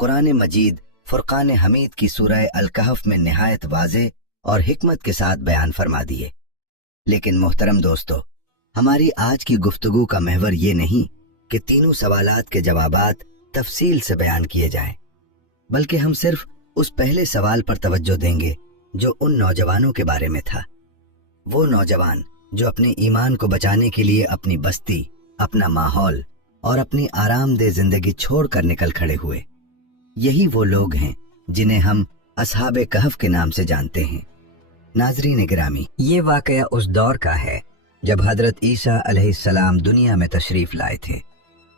قرآن مجید فرقان حمید کی سورہ الکہف میں نہایت واضح اور حکمت کے ساتھ بیان فرما دیے۔ لیکن محترم دوستو، ہماری آج کی گفتگو کا محور یہ نہیں کہ تینوں سوالات کے جوابات تفصیل سے بیان کیے جائیں، بلکہ ہم صرف اس پہلے سوال پر توجہ دیں گے جو ان نوجوانوں کے بارے میں تھا۔ وہ نوجوان جو اپنے ایمان کو بچانے کے لیے اپنی بستی، اپنا ماحول اور اپنی آرام دہ زندگی چھوڑ کر نکل کھڑے ہوئے۔ یہی وہ لوگ ہیں جنہیں ہم اصحاب کہف کے نام سے جانتے ہیں۔ ناظرین گرامی، یہ واقعہ اس دور کا ہے جب حضرت عیسیٰ علیہ السلام دنیا میں تشریف لائے تھے۔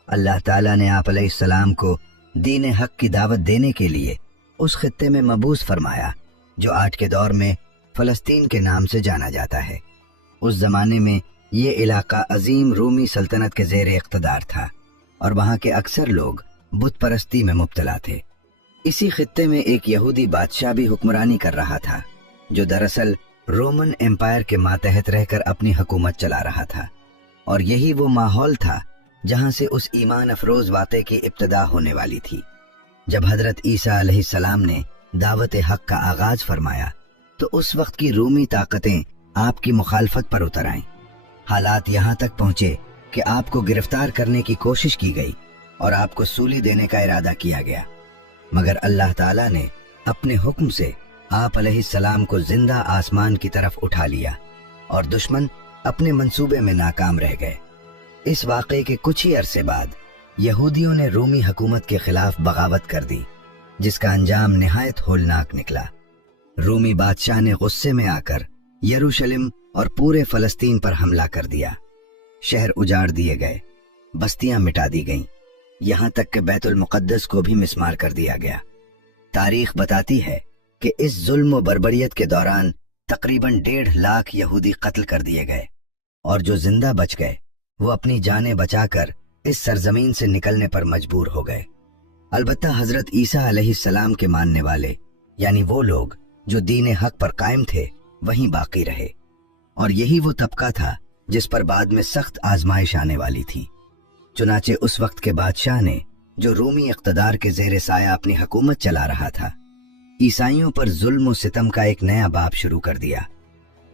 اللہ تعالیٰ نے آپ علیہ السلام کو دین حق کی دعوت دینے کے لیے اس خطے میں مبعوث فرمایا جو آج کے دور میں فلسطین کے نام سے جانا جاتا ہے۔ اس زمانے میں یہ علاقہ عظیم رومی سلطنت کے زیر اقتدار تھا اور وہاں کے اکثر لوگ بت پرستی میں مبتلا تھے۔ اسی خطے میں ایک یہودی بادشاہ بھی حکمرانی کر رہا تھا جو دراصل رومن امپائر کے ماتحت رہ کر اپنی حکومت چلا رہا تھا، اور یہی وہ ماحول تھا جہاں سے اس ایمان افروز واقعے کی ابتدا ہونے والی تھی۔ جب حضرت عیسیٰ علیہ السلام نے دعوت حق کا آغاز فرمایا تو اس وقت کی رومی طاقتیں آپ کی مخالفت پر اتر آئیں۔ حالات یہاں تک پہنچے کہ آپ کو گرفتار کرنے کی کوشش کی گئی اور آپ کو سولی دینے کا ارادہ کیا گیا، مگر اللہ تعالیٰ نے اپنے حکم سے آپ علیہ السلام کو زندہ آسمان کی طرف اٹھا لیا اور دشمن اپنے منصوبے میں ناکام رہ گئے۔ اس واقعے کے کچھ ہی عرصے بعد یہودیوں نے رومی حکومت کے خلاف بغاوت کر دی، جس کا انجام نہایت ہولناک نکلا۔ رومی بادشاہ نے غصے میں آ کر یروشلم اور پورے فلسطین پر حملہ کر دیا۔ شہر اجاڑ دیے گئے، بستیاں مٹا دی گئیں، یہاں تک کہ بیت المقدس کو بھی مسمار کر دیا گیا۔ تاریخ بتاتی ہے کہ اس ظلم و بربریت کے دوران تقریباً 1.5 لاکھ یہودی قتل کر دیے گئے، اور جو زندہ بچ گئے وہ اپنی جانیں بچا کر اس سرزمین سے نکلنے پر مجبور ہو گئے۔ البتہ حضرت عیسیٰ علیہ السلام کے ماننے والے، یعنی وہ لوگ جو دین حق پر قائم تھے، وہیں باقی رہے، اور یہی وہ طبقہ تھا جس پر بعد میں سخت آزمائش آنے والی تھی۔ چنانچہ اس وقت کے بادشاہ نے، جو رومی اقتدار کے زیر سایہ اپنی حکومت چلا رہا تھا، عیسائیوں پر ظلم و ستم کا ایک نیا باب شروع کر دیا۔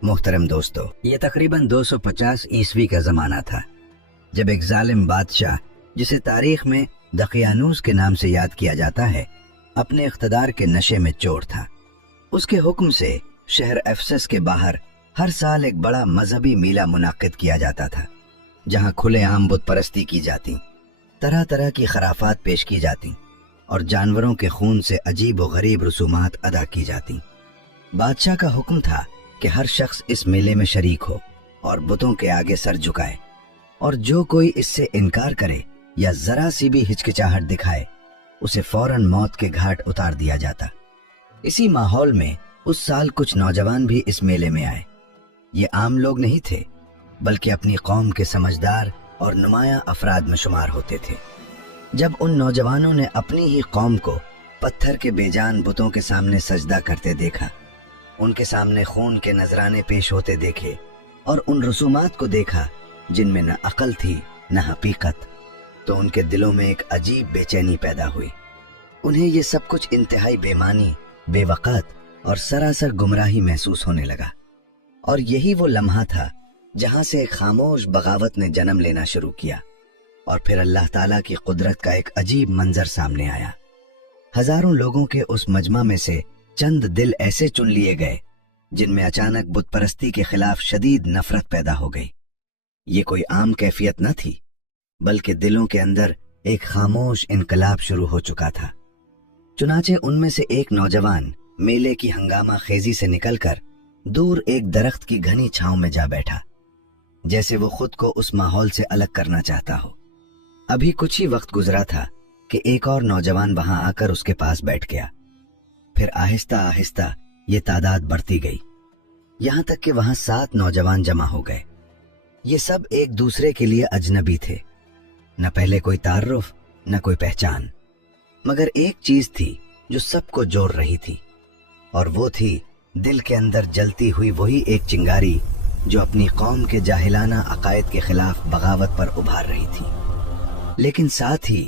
محترم دوستو، یہ تقریباً 250 عیسوی کا زمانہ تھا جب ایک ظالم بادشاہ، جسے تاریخ میں دقیانوس کے نام سے یاد کیا جاتا ہے، اپنے اقتدار کے نشے میں چور تھا۔ اس کے حکم سے شہر افسس کے باہر ہر سال ایک بڑا مذہبی میلہ منعقد کیا جاتا تھا، جہاں کھلے عام بت پرستی کی جاتی، طرح طرح کی خرافات پیش کی جاتی اور جانوروں کے خون سے عجیب و غریب رسومات ادا کی جاتی۔ بادشاہ کا حکم تھا کہ ہر شخص اس میلے میں شریک ہو اور بتوں کے آگے سر جھکائے، اور جو کوئی اس سے انکار کرے یا ذرا سی بھی ہچکچاہٹ دکھائے، اسے فوراً موت کے گھاٹ اتار دیا جاتا۔ اسی ماحول میں اس سال کچھ نوجوان بھی اس میلے میں آئے۔ یہ عام لوگ نہیں تھے، بلکہ اپنی قوم کے سمجھدار اور نمایاں افراد میں شمار ہوتے تھے۔ جب ان نوجوانوں نے اپنی ہی قوم کو پتھر کے بے جان بتوں کے سامنے سجدہ کرتے دیکھا، ان کے سامنے خون کے نذرانے پیش ہوتے دیکھے اور ان رسومات کو دیکھا جن میں نہ عقل تھی نہ حقیقت، تو ان کے دلوں میں ایک عجیب بے چینی پیدا ہوئی۔ انہیں یہ سب کچھ انتہائی بے معنی، بے وقت اور سراسر گمراہی محسوس ہونے لگا، اور یہی وہ لمحہ تھا جہاں سے ایک خاموش بغاوت نے جنم لینا شروع کیا، اور پھر اللہ تعالیٰ کی قدرت کا ایک عجیب منظر سامنے آیا۔ ہزاروں لوگوں کے اس مجمع میں سے چند دل ایسے چن لیے گئے جن میں اچانک بت پرستی کے خلاف شدید نفرت پیدا ہو گئی۔ یہ کوئی عام کیفیت نہ تھی، بلکہ دلوں کے اندر ایک خاموش انقلاب شروع ہو چکا تھا۔ چنانچہ ان میں سے ایک نوجوان میلے کی ہنگامہ خیزی سے نکل کر دور ایک درخت کی گھنی چھاؤں میں جا بیٹھا، جیسے وہ خود کو اس ماحول سے الگ کرنا چاہتا ہو۔ ابھی کچھ ہی وقت گزرا تھا کہ ایک اور نوجوان وہاں آ کر اس کے پاس بیٹھ گیا۔ پھر آہستہ آہستہ یہ تعداد بڑھتی گئی، یہاں تک کہ وہاں 7 نوجوان جمع ہو گئے۔ یہ سب ایک دوسرے کے لیے اجنبی تھے، نہ پہلے کوئی تعارف نہ کوئی پہچان، مگر ایک چیز تھی جو سب کو جوڑ رہی تھی، اور وہ تھی دل کے اندر جلتی ہوئی وہی ایک چنگاری جو اپنی قوم کے جاہلانہ عقائد کے خلاف بغاوت پر ابھار رہی تھی، لیکن ساتھ ہی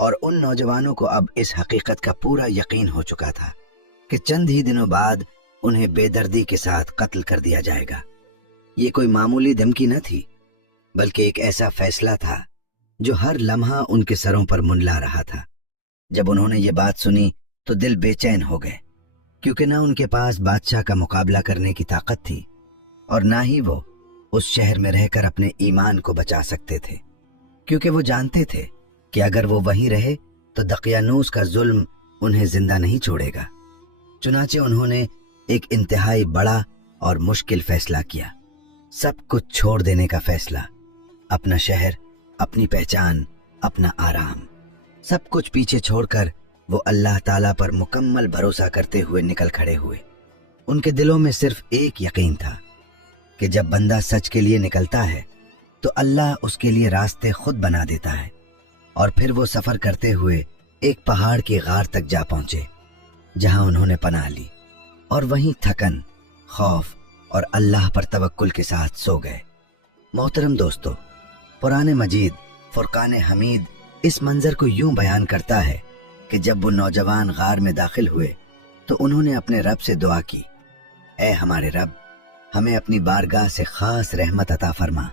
اور ان نوجوانوں کو اب اس حقیقت کا پورا یقین ہو چکا تھا کہ چند ہی دنوں بعد انہیں بے دردی کے ساتھ قتل کر دیا جائے گا۔ یہ کوئی معمولی دھمکی نہ تھی، بلکہ ایک ایسا فیصلہ تھا جو ہر لمحہ ان کے سروں پر منڈلا رہا تھا۔ جب انہوں نے یہ بات سنی تو دل بے چین ہو گئے، کیونکہ نہ ان کے پاس بادشاہ کا مقابلہ کرنے کی طاقت تھی اور نہ ہی وہ اس شہر میں رہ کر اپنے ایمان کو بچا سکتے تھے، کیونکہ وہ جانتے تھے کہ اگر وہ وہیں رہے تو دقیانوس کا ظلم انہیں زندہ نہیں چھوڑے گا۔ چنانچہ انہوں نے ایک انتہائی بڑا اور مشکل فیصلہ کیا، سب کچھ چھوڑ دینے کا فیصلہ، اپنا شہر، اپنی پہچان، اپنا آرام، سب کچھ پیچھے چھوڑ کر وہ اللہ تعالیٰ پر مکمل بھروسہ کرتے ہوئے نکل کھڑے ہوئے۔ ان کے دلوں میں صرف ایک یقین تھا کہ جب بندہ سچ کے لیے نکلتا ہے تو اللہ اس کے لیے راستے خود بنا دیتا ہے۔ اور پھر وہ سفر کرتے ہوئے ایک پہاڑ کی غار تک جا پہنچے، جہاں انہوں نے پناہ لی، اور وہیں تھکن، خوف اور اللہ پر توکل کے ساتھ سو گئے۔ محترم دوستو، قرآن مجید فرقان حمید اس منظر کو یوں بیان کرتا ہے کہ جب وہ نوجوان غار میں داخل ہوئے تو انہوں نے اپنے رب سے دعا کی، اے ہمارے رب، ہمیں اپنی بارگاہ سے خاص رحمت عطا فرما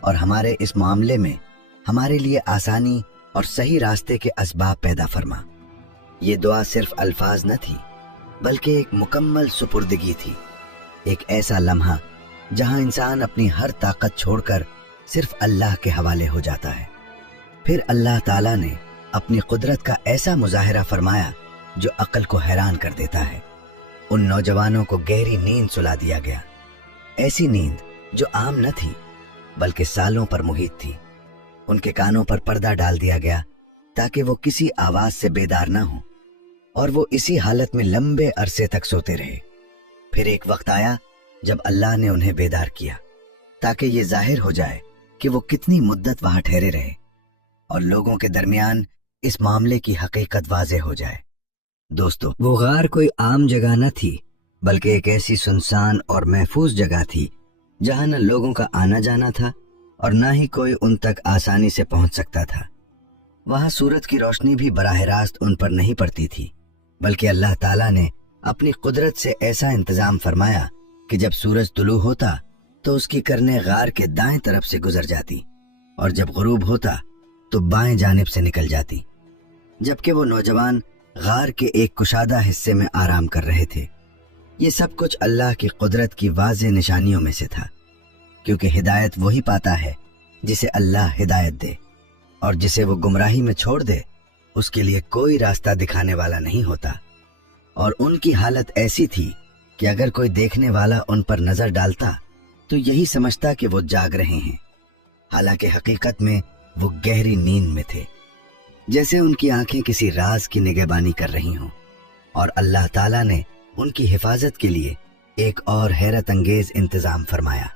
اور ہمارے اس معاملے میں ہمارے لیے آسانی اور صحیح راستے کے اسباب پیدا فرما۔ یہ دعا صرف الفاظ نہ تھی، بلکہ ایک مکمل سپردگی تھی، ایک ایسا لمحہ جہاں انسان اپنی ہر طاقت چھوڑ کر صرف اللہ کے حوالے ہو جاتا ہے۔ پھر اللہ تعالیٰ نے اپنی قدرت کا ایسا مظاہرہ فرمایا جو عقل کو حیران کر دیتا ہے۔ ان نوجوانوں کو گہری نیند سلا دیا گیا، ایسی نیند جو عام نہ تھی بلکہ سالوں پر محیط تھی۔ ان کے کانوں پر پردہ ڈال دیا گیا تاکہ وہ کسی آواز سے بیدار نہ ہوں، اور وہ اسی حالت میں لمبے عرصے تک سوتے رہے۔ پھر ایک وقت آیا جب اللہ نے انہیں بیدار کیا تاکہ یہ ظاہر ہو جائے کہ وہ کتنی مدت وہاں ٹھہرے رہے اور لوگوں کے درمیان اس معاملے کی حقیقت واضح ہو جائے۔ دوستو، وہ غار کوئی عام جگہ نہ تھی بلکہ ایک ایسی سنسان اور محفوظ جگہ تھی جہاں نہ لوگوں کا آنا جانا تھا اور نہ ہی کوئی ان تک آسانی سے پہنچ سکتا تھا۔ وہاں سورج کی روشنی بھی براہ راست ان پر نہیں پڑتی تھی، بلکہ اللہ تعالیٰ نے اپنی قدرت سے ایسا انتظام فرمایا کہ جب سورج طلوع ہوتا تو اس کی کرنیں غار کے دائیں طرف سے گزر جاتی اور جب غروب ہوتا تو بائیں جانب سے نکل جاتی، جبکہ وہ نوجوان غار کے ایک کشادہ حصے میں آرام کر رہے تھے۔ یہ سب کچھ اللہ کی قدرت کی واضح نشانیوں میں سے تھا، کیونکہ ہدایت وہی پاتا ہے جسے اللہ ہدایت دے، اور جسے وہ گمراہی میں چھوڑ دے اس کے لیے کوئی راستہ دکھانے والا نہیں ہوتا۔ اور ان کی حالت ایسی تھی کہ اگر کوئی دیکھنے والا ان پر نظر ڈالتا تو یہی سمجھتا کہ وہ جاگ رہے ہیں، حالانکہ حقیقت میں وہ گہری نیند میں تھے، جیسے ان کی آنکھیں کسی راز کی نگہبانی کر رہی ہوں۔ اور اللہ تعالیٰ نے ان کی حفاظت کے لیے ایک اور حیرت انگیز انتظام فرمایا۔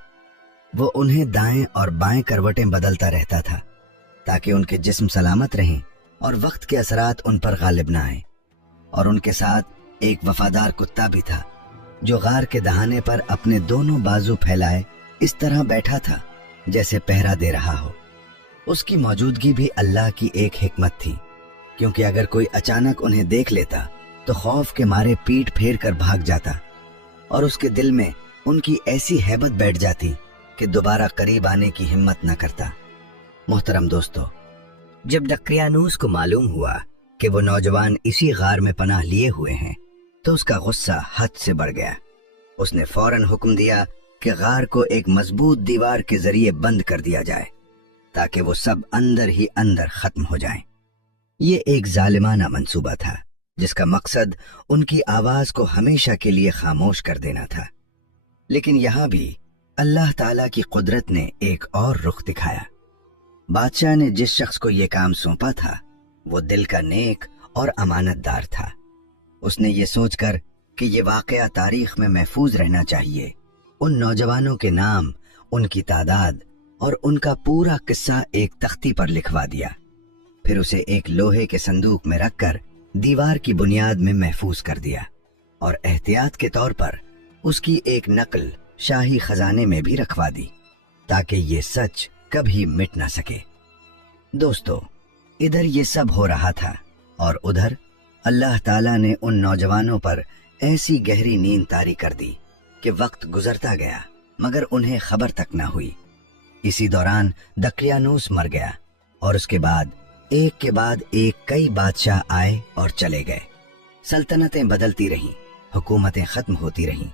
وہ انہیں دائیں اور بائیں کروٹیں بدلتا رہتا تھا تاکہ ان کے جسم سلامت رہیں اور وقت کے اثرات ان پر غالب نہ آئیں۔ اور ان کے ساتھ ایک وفادار کتا بھی تھا جو غار کے دہانے پر اپنے دونوں بازو پھیلائے اس طرح بیٹھا تھا جیسے پہرا دے رہا ہو۔ اس کی موجودگی بھی اللہ کی ایک حکمت تھی، کیونکہ اگر کوئی اچانک انہیں دیکھ لیتا تو خوف کے مارے پیٹ پھیر کر بھاگ جاتا، اور اس کے دل میں ان کی ایسی ہیبت بیٹھ جاتی کہ دوبارہ قریب آنے کی ہمت نہ کرتا۔ محترم دوستو، جب دقیانوس کو معلوم ہوا کہ وہ نوجوان اسی غار میں پناہ لیے ہوئے ہیں تو اس کا غصہ حد سے بڑھ گیا۔ اس نے فوراً حکم دیا کہ غار کو ایک مضبوط دیوار کے ذریعے بند کر دیا جائے تاکہ وہ سب اندر ہی اندر ختم ہو جائیں۔ یہ ایک ظالمانہ منصوبہ تھا جس کا مقصد ان کی آواز کو ہمیشہ کے لیے خاموش کر دینا تھا، لیکن یہاں بھی اللہ تعالیٰ کی قدرت نے ایک اور رخ دکھایا۔ بادشاہ نے جس شخص کو یہ کام سونپا تھا وہ دل کا نیک اور امانت دار تھا۔ اس نے یہ سوچ کر کہ یہ واقعہ تاریخ میں محفوظ رہنا چاہیے، ان نوجوانوں کے نام، ان کی تعداد اور ان کا پورا قصہ ایک تختی پر لکھوا دیا، پھر اسے ایک لوہے کے صندوق میں رکھ کر دیوار کی بنیاد میں محفوظ کر دیا، اور احتیاط کے طور پر اس کی ایک نقل شاہی خزانے میں بھی رکھوا دی تاکہ یہ سچ کبھی مٹ نہ سکے۔ دوستو، ادھر یہ سب ہو رہا تھا اور ادھر اللہ تعالیٰ نے ان نوجوانوں پر ایسی گہری نیند طاری کر دی کہ وقت گزرتا گیا مگر انہیں خبر تک نہ ہوئی۔ اسی دوران دقیانوس مر گیا اور اس کے بعد ایک کے بعد ایک کئی بادشاہ آئے اور چلے گئے۔ سلطنتیں بدلتی رہیں، حکومتیں ختم ہوتی رہیں،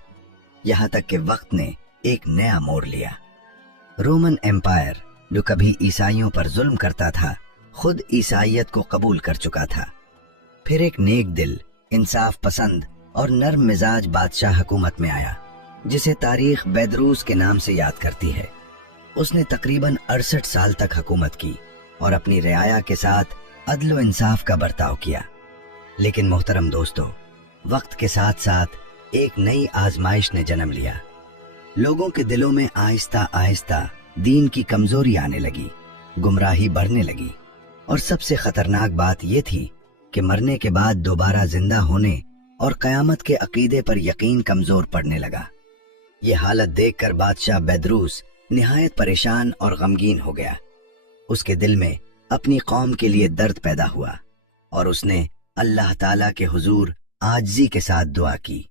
یہاں تک کہ وقت نے ایک نیا موڑ لیا۔ رومن ایمپائر جو کبھی عیسائیوں پر ظلم کرتا تھا خود عیسائیت کو قبول کر چکا تھا۔ پھر ایک نیک دل، انصاف پسند اور نرم مزاج بادشاہ حکومت میں آیا جسے تاریخ بیدروس کے نام سے یاد کرتی ہے۔ اس نے تقریباً 68 سال تک حکومت کی اور اپنی رعایا کے ساتھ عدل و انصاف کا برتاؤ کیا۔ لیکن محترم دوستو، وقت کے ساتھ ساتھ ایک نئی آزمائش نے جنم لیا۔ لوگوں کے دلوں میں آہستہ آہستہ دین کی کمزوری آنے لگی، گمراہی بڑھنے لگی، اور سب سے خطرناک بات یہ تھی کہ مرنے کے بعد دوبارہ زندہ ہونے اور قیامت کے عقیدے پر یقین کمزور پڑنے لگا۔ یہ حالت دیکھ کر بادشاہ بیدروس نہایت پریشان اور غمگین ہو گیا۔ اس کے دل میں اپنی قوم کے لیے درد پیدا ہوا اور اس نے اللہ تعالیٰ کے حضور عاجزی کے ساتھ دعا کی،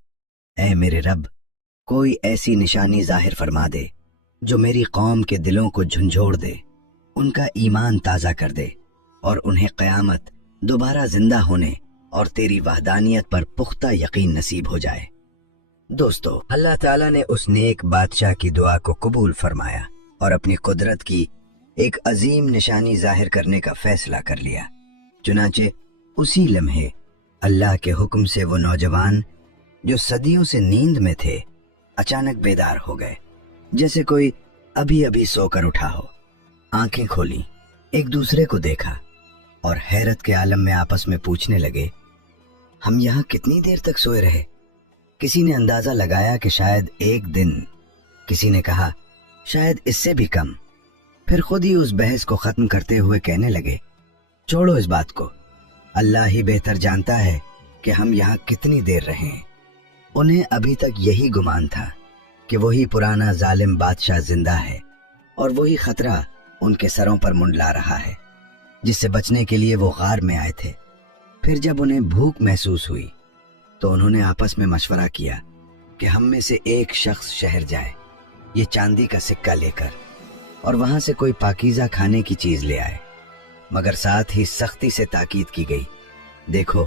اے میرے رب، کوئی ایسی نشانی ظاہر فرما دے جو میری قوم کے دلوں کو جھنجھوڑ دے، ان کا ایمان تازہ کر دے اور انہیں قیامت، دوبارہ زندہ ہونے اور تیری وحدانیت پر پختہ یقین نصیب ہو جائے۔ دوستو، اللہ تعالیٰ نے اس نیک بادشاہ کی دعا کو قبول فرمایا اور اپنی قدرت کی ایک عظیم نشانی ظاہر کرنے کا فیصلہ کر لیا۔ چنانچہ اسی لمحے اللہ کے حکم سے وہ نوجوان جو صدیوں سے نیند میں تھے اچانک بیدار ہو گئے، جیسے کوئی ابھی ابھی سو کر اٹھا ہو۔ آنکھیں کھولیں، ایک دوسرے کو دیکھا اور حیرت کے عالم میں آپس میں پوچھنے لگے، ہم یہاں کتنی دیر تک سوئے رہے؟ کسی نے اندازہ لگایا کہ شاید ایک دن، کسی نے کہا شاید اس سے بھی کم۔ پھر خود ہی اس بحث کو ختم کرتے ہوئے کہنے لگے، چھوڑو اس بات کو، اللہ ہی بہتر جانتا ہے کہ ہم یہاں کتنی دیر رہے ہیں۔ انہیں ابھی تک یہی گمان تھا کہ وہی پرانا ظالم بادشاہ زندہ ہے اور وہی خطرہ ان کے سروں پر منڈلا رہا ہے جس سے بچنے کے لیے وہ غار میں آئے تھے۔ پھر جب انہیں بھوک محسوس ہوئی تو انہوں نے آپس میں مشورہ کیا کہ ہم میں سے ایک شخص شہر جائے، یہ چاندی کا سکہ لے کر، اور وہاں سے کوئی پاکیزہ کھانے کی چیز لے آئے، مگر ساتھ ہی سختی سے تاکید کی گئی، دیکھو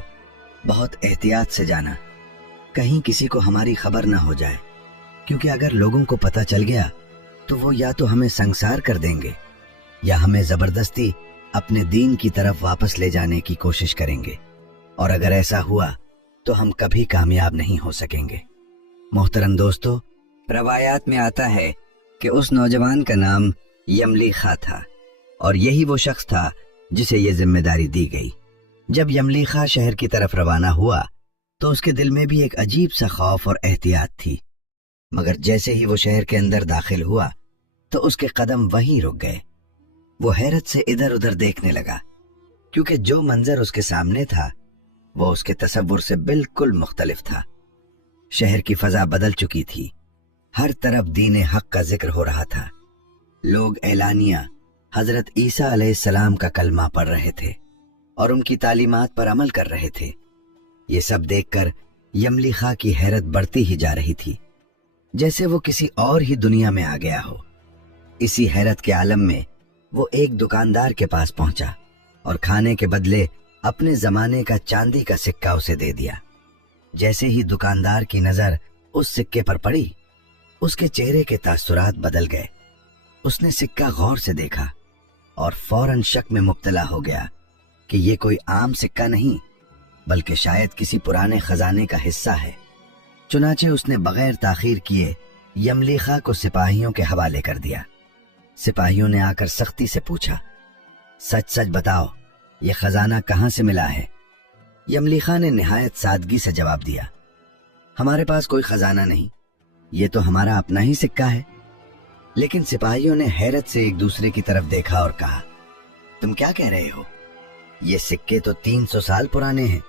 بہت احتیاط سے جانا، کہیں کسی کو ہماری خبر نہ ہو جائے، کیونکہ اگر لوگوں کو پتہ چل گیا تو وہ یا تو ہمیں سنگسار کر دیں گے یا ہمیں زبردستی اپنے دین کی طرف واپس لے جانے کی کوشش کریں گے، اور اگر ایسا ہوا تو ہم کبھی کامیاب نہیں ہو سکیں گے۔ محترم دوستو، روایات میں آتا ہے کہ اس نوجوان کا نام یملیخا تھا اور یہی وہ شخص تھا جسے یہ ذمہ داری دی گئی۔ جب یملیخا شہر کی طرف روانہ ہوا تو اس کے دل میں بھی ایک عجیب سا خوف اور احتیاط تھی، مگر جیسے ہی وہ شہر کے اندر داخل ہوا تو اس کے قدم وہیں رک گئے۔ وہ حیرت سے ادھر ادھر دیکھنے لگا کیونکہ جو منظر اس کے سامنے تھا وہ اس کے تصور سے بالکل مختلف تھا۔ شہر کی فضا بدل چکی تھی، ہر طرف دین حق کا ذکر ہو رہا تھا، لوگ اعلانیہ حضرت عیسیٰ علیہ السلام کا کلمہ پڑھ رہے تھے اور ان کی تعلیمات پر عمل کر رہے تھے۔ یہ سب دیکھ کر یملیخا کی حیرت بڑھتی ہی جا رہی تھی، جیسے وہ کسی اور ہی دنیا میں آ گیا ہو۔ اسی حیرت کے عالم میں وہ ایک دکاندار کے پاس پہنچا اور کھانے کے بدلے اپنے زمانے کا چاندی کا سکہ اسے دے دیا۔ جیسے ہی دکاندار کی نظر اس سکے پر پڑی، اس کے چہرے کے تاثرات بدل گئے۔ اس نے سکہ غور سے دیکھا اور فوراً شک میں مبتلا ہو گیا کہ یہ کوئی عام سکہ نہیں بلکہ شاید کسی پرانے خزانے کا حصہ ہے۔ چنانچہ اس نے بغیر تاخیر کیے یملیخا کو سپاہیوں کے حوالے کر دیا۔ سپاہیوں نے آ کر سختی سے پوچھا، سچ سچ بتاؤ، یہ خزانہ کہاں سے ملا ہے؟ یملیخا نے نہایت سادگی سے جواب دیا، ہمارے پاس کوئی خزانہ نہیں، یہ تو ہمارا اپنا ہی سکہ ہے۔ لیکن سپاہیوں نے حیرت سے ایک دوسرے کی طرف دیکھا اور کہا، تم کیا کہہ رہے ہو؟ یہ سکے تو 300 سال پرانے ہیں۔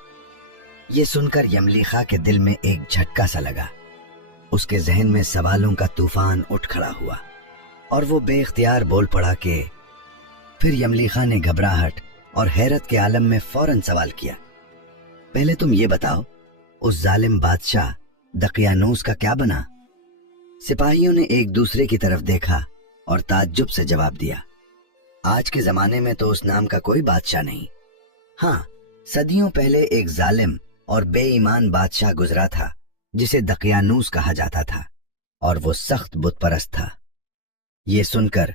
یہ سن کر یملیخا کے دل میں ایک جھٹکا سا لگا، اس کے ذہن میں سوالوں کا طوفان اٹھ کھڑا ہوا اور وہ بے اختیار بول پڑا کہ پھر یملیخا نے گھبراہٹ اور حیرت کے عالم میں فوراً سوال کیا، پہلے تم یہ بتاؤ اس ظالم بادشاہ دقیانوس کا کیا بنا؟ سپاہیوں نے ایک دوسرے کی طرف دیکھا اور تعجب سے جواب دیا، آج کے زمانے میں تو اس نام کا کوئی بادشاہ نہیں، ہاں صدیوں پہلے ایک ظالم اور بے ایمان بادشاہ گزرا تھا جسے دقیانوس کہا جاتا تھا، اور وہ سخت بت پرست تھا۔ یہ سن کر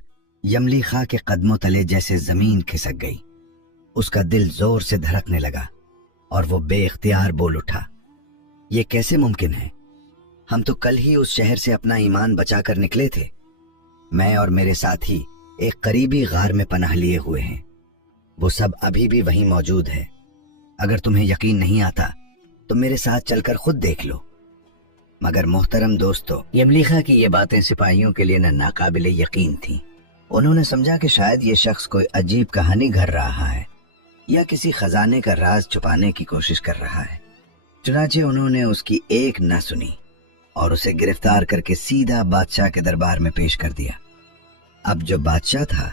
یملیخا کے قدموں تلے جیسے زمین کھسک گئی، اس کا دل زور سے دھڑکنے لگا اور وہ بے اختیار بول اٹھا، یہ کیسے ممکن ہے؟ ہم تو کل ہی اس شہر سے اپنا ایمان بچا کر نکلے تھے، میں اور میرے ساتھی ایک قریبی غار میں پناہ لیے ہوئے ہیں، وہ سب ابھی بھی وہیں موجود ہے، اگر تمہیں یقین نہیں آتا تو میرے ساتھ چل کر خود دیکھ لو۔ مگر محترم دوستو، یملیخا کی یہ باتیں سپاہیوں کے لیے ناقابل یقین تھیں۔ انہوں نے سمجھا کہ شاید یہ شخص کوئی عجیب کہانی گھڑ رہا ہے یا کسی خزانے کا راز چھپانے کی کوشش کر رہا ہے، چنانچہ انہوں نے اس کی ایک نہ سنی اور اسے گرفتار کر کے سیدھا بادشاہ کے دربار میں پیش کر دیا۔ اب جو بادشاہ تھا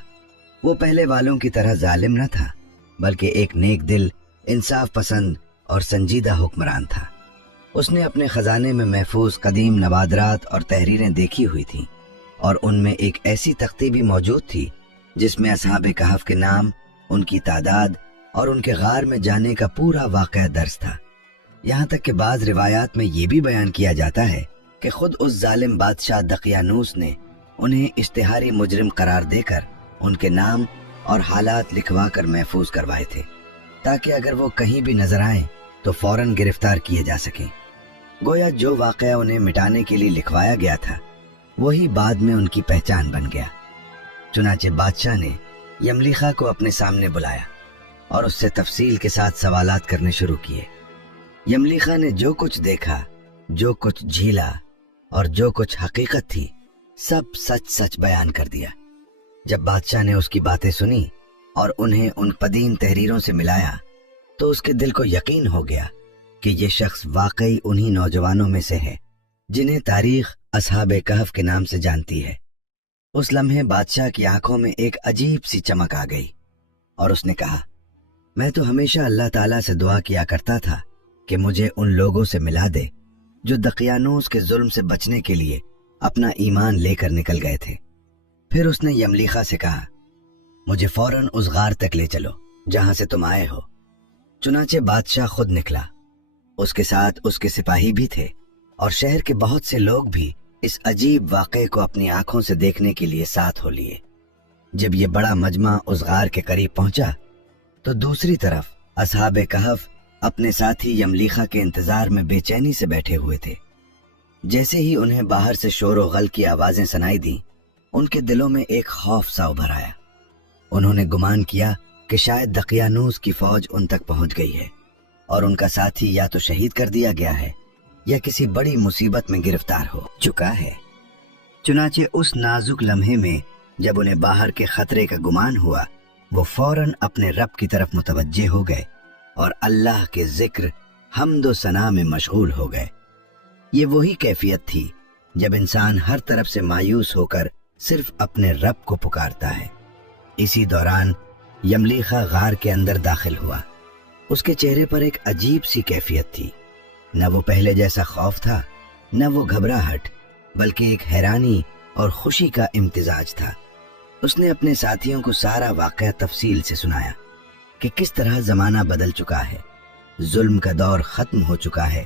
وہ پہلے والوں کی طرح ظالم نہ تھا، بلکہ ایک نیک دل، انصاف پسند اور سنجیدہ حکمران تھا۔ اس نے اپنے خزانے میں محفوظ قدیم نوادرات اور تحریریں دیکھی ہوئی تھیں، اور ان میں ایک ایسی تختی بھی موجود تھی جس میں اصحاب کہف کے نام، ان کی تعداد اور ان کے غار میں جانے کا پورا واقعہ درج تھا۔ یہاں تک کہ بعض روایات میں یہ بھی بیان کیا جاتا ہے کہ خود اس ظالم بادشاہ دقیانوس نے انہیں اشتہاری مجرم قرار دے کر ان کے نام اور حالات لکھوا کر محفوظ کروائے تھے، تاکہ اگر وہ کہیں بھی نظر آئیں تو فوراً گرفتار کیے جا سکیں۔ گویا جو واقعہ انہیں مٹانے کے لیے لکھوایا گیا تھا وہی بعد میں ان کی پہچان بن گیا۔ چنانچہ بادشاہ نے یملیخا کو اپنے سامنے بلایا اور اس سے تفصیل کے ساتھ سوالات کرنے شروع کیے۔ یملیخا نے جو کچھ دیکھا، جو کچھ جھیلا اور جو کچھ حقیقت تھی، سب سچ سچ بیان کر دیا۔ جب بادشاہ نے اس کی باتیں سنی اور انہیں ان قدیم تحریروں سے ملایا تو اس کے دل کو یقین ہو گیا کہ یہ شخص واقعی انہی نوجوانوں میں سے ہے جنہیں تاریخ اصحاب کہف کے نام سے جانتی ہے۔ اس لمحے بادشاہ کی آنکھوں میں ایک عجیب سی چمک آ گئی اور اس نے کہا، میں تو ہمیشہ اللہ تعالیٰ سے دعا کیا کرتا تھا کہ مجھے ان لوگوں سے ملا دے جو دقیانوس کے ظلم سے بچنے کے لیے اپنا ایمان لے کر نکل گئے تھے۔ پھر اس نے یملیخا سے کہا، مجھے فوراً اس غار تک لے چلو جہاں سے تم آئے ہو۔ چنانچہ بادشاہ خود نکلا، اس کے ساتھ اس کے سپاہی بھی تھے اور شہر کے بہت سے لوگ بھی اس عجیب واقعے کو اپنی آنکھوں سے دیکھنے کے لیے ساتھ ہو لیے۔ جب یہ بڑا مجمع اس غار کے قریب پہنچا تو دوسری طرف اصحاب کہف اپنے ساتھی یملیخا کے انتظار میں بے چینی سے بیٹھے ہوئے تھے۔ جیسے ہی انہیں باہر سے شور و غل کی آوازیں سنائی دیں، ان کے دلوں میں ایک خوف سا ابھر آیا۔ انہوں نے گمان کیا کہ شاید دقیانوس کی فوج ان تک پہنچ گئی ہے اور ان کا ساتھی یا تو شہید کر دیا گیا ہے یا کسی بڑی مصیبت میں گرفتار ہو چکا ہے۔ چنانچہ اس نازک لمحے میں جب انہیں باہر کے خطرے کا گمان ہوا، وہ فوراً اپنے رب کی طرف متوجہ ہو گئے اور اللہ کے ذکر، حمد و ثنا میں مشغول ہو گئے۔ یہ وہی کیفیت تھی جب انسان ہر طرف سے مایوس ہو کر صرف اپنے رب کو پکارتا ہے۔ اسی دوران یملیخا غار کے اندر داخل ہوا۔ اس کے چہرے پر ایک عجیب سی کیفیت تھی، نہ وہ پہلے جیسا خوف تھا، نہ وہ گھبراہٹ، بلکہ ایک حیرانی اور خوشی کا امتزاج تھا۔ اس نے اپنے ساتھیوں کو سارا واقعہ تفصیل سے سنایا کہ کس طرح زمانہ بدل چکا ہے، ظلم کا دور ختم ہو چکا ہے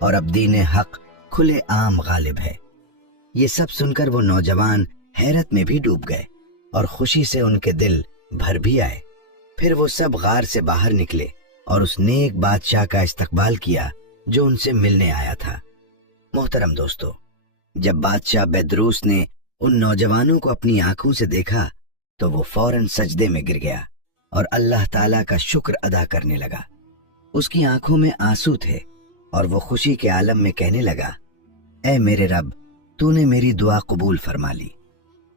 اور اب دین حق کھلے عام غالب ہے۔ یہ سب سن کر وہ نوجوان حیرت میں بھی ڈوب گئے اور خوشی سے ان کے دل بھر بھی آئے۔ پھر وہ سب غار سے باہر نکلے اور اس نیک بادشاہ کا استقبال کیا جو ان سے ملنے آیا تھا۔ محترم دوستو، جب بادشاہ بیدروس نے ان نوجوانوں کو اپنی آنکھوں سے دیکھا تو وہ فوراً سجدے میں گر گیا اور اللہ تعالیٰ کا شکر ادا کرنے لگا۔ اس کی آنکھوں میں آنسو تھے اور وہ خوشی کے عالم میں کہنے لگا، اے میرے رب، تو نے میری دعا قبول فرما لی،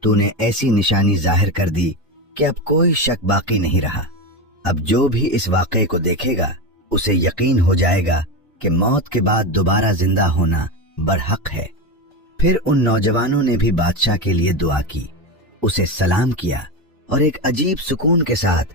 تو نے ایسی نشانی ظاہر کر دی کہ اب کوئی شک باقی نہیں رہا۔ اب جو بھی اس واقعے کو دیکھے گا اسے یقین ہو جائے گا کہ موت کے بعد دوبارہ زندہ ہونا برحق ہے۔ پھر ان نوجوانوں نے بھی بادشاہ کے لیے دعا کی، اسے سلام کیا اور ایک عجیب سکون کے ساتھ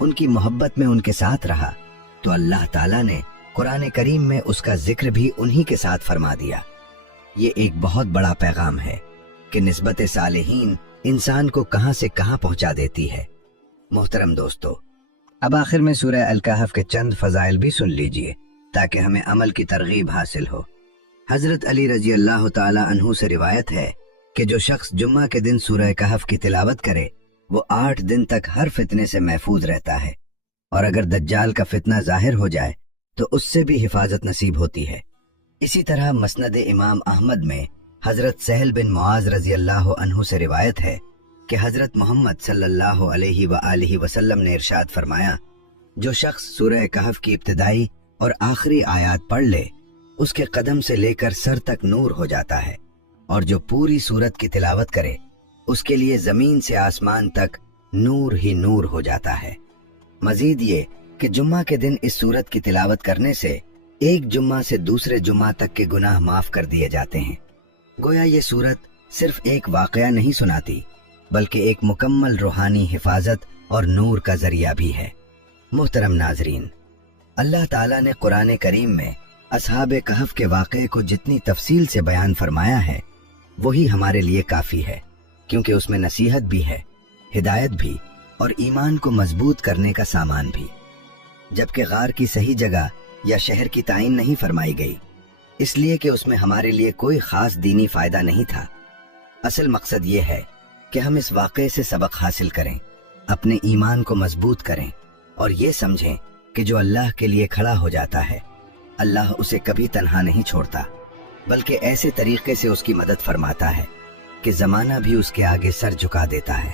ان کی محبت میں ان کے ساتھ رہا تو اللہ تعالیٰ نے قرآن کریم میں اس کا ذکر بھی انہی کے ساتھ فرما دیا۔ یہ ایک بہت بڑا پیغام ہے کہ نسبت صالحین انسان کو کہاں سے کہاں پہنچا دیتی ہے۔ محترم دوستو، اب آخر میں سورہ الکہف کے چند فضائل بھی سن لیجئے تاکہ ہمیں عمل کی ترغیب حاصل ہو۔ حضرت علی رضی اللہ تعالی عنہ سے روایت ہے کہ جو شخص جمعہ کے دن سورہ کہف کی تلاوت کرے وہ 8 دن تک ہر فتنے سے محفوظ رہتا ہے، اور اگر دجال کا فتنہ ظاہر ہو جائے تو اس سے بھی حفاظت نصیب ہوتی ہے۔ اسی طرح مسند امام احمد میں حضرت سہل بن معاذ رضی اللہ عنہ سے روایت ہے کہ حضرت محمد صلی اللہ علیہ وآلہ وسلم نے ارشاد فرمایا، جو شخص سورہ کہف کی ابتدائی اور آخری آیات پڑھ لے اس کے قدم سے لے کر سر تک نور ہو جاتا ہے، اور جو پوری سورت کی تلاوت کرے اس کے لیے زمین سے آسمان تک نور ہی نور ہو جاتا ہے۔ مزید یہ کہ جمعہ کے دن اس سورت کی تلاوت کرنے سے ایک جمعہ سے دوسرے جمعہ تک کے گناہ معاف کر دیے جاتے ہیں۔ گویا یہ سورت صرف ایک واقعہ نہیں سناتی بلکہ ایک مکمل روحانی حفاظت اور نور کا ذریعہ بھی ہے۔ محترم ناظرین، اللہ تعالیٰ نے قرآن کریم میں اصحاب کہف کے واقعے کو جتنی تفصیل سے بیان فرمایا ہے وہی ہمارے لیے کافی ہے، کیونکہ اس میں نصیحت بھی ہے، ہدایت بھی، اور ایمان کو مضبوط کرنے کا سامان بھی۔ جبکہ غار کی صحیح جگہ یا شہر کی تعین نہیں فرمائی گئی، اس لیے کہ اس میں ہمارے لیے کوئی خاص دینی فائدہ نہیں تھا۔ اصل مقصد یہ ہے کہ ہم اس واقعے سے سبق حاصل کریں، اپنے ایمان کو مضبوط کریں، اور یہ سمجھیں کہ جو اللہ کے لیے کھڑا ہو جاتا ہے اللہ اسے کبھی تنہا نہیں چھوڑتا، بلکہ ایسے طریقے سے اس کی مدد فرماتا ہے کہ زمانہ بھی اس کے آگے سر جھکا دیتا ہے۔